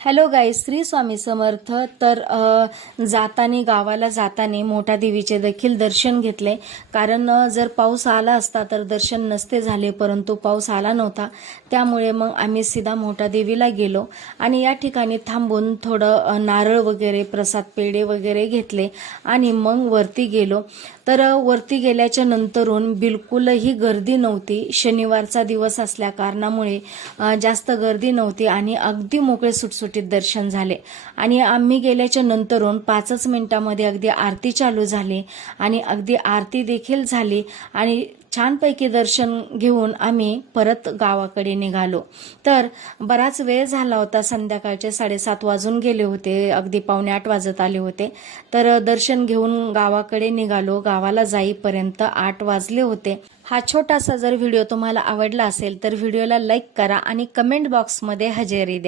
Hello guys, Shri Swami Samarth. तर जाताना गावाला जाताना मोठ्या देवीचे देखील दर्शन घेतले. कारण जर पाऊस आला असता तर दर्शन नसते झाले, परंतु पाऊस आला नव्हता. त्यामुळे मग आम्ही सीधा मोठ्या देवीला गेलो आणि या ठिकाणी थांबून थोडं नारळ वगैरे, प्रसाद पेढे वगैरे घेतले आणि मग वरती गेलो. तर वरती गेल्याच्या नंतरून बिलकुलही गर्दी नव्हती. शनिवारचा दिवस असल्या कारणामुळे जास्त गर्दी नव्हती आणि अगदी मोकळे सुटसुटीत दर्शन झाले. आणि आम्ही गेल्याच्या नंतरून 5च मिनिटांमध्ये अगदी आरती चालू झाली आणि अगदी आरती देखील झाली आणि छानपैकी दर्शन घेऊन आम्ही परत गावाकडे निघालो. तर बराच वेळ झाला होता, संध्याकाळचे 7:30 वाजून गेले होते, अगदी 7:45 वाजत आले होते. तर दर्शन घेऊन गावाकडे निघालो. गावाला जाईपर्यंत 8 वाजले होते. हा छोटासा जर व्हिडिओ तुम्हाला आवडला असेल तर व्हिडिओला लाईक करा आणि कमेंट बॉक्समध्ये हजेरी द्या.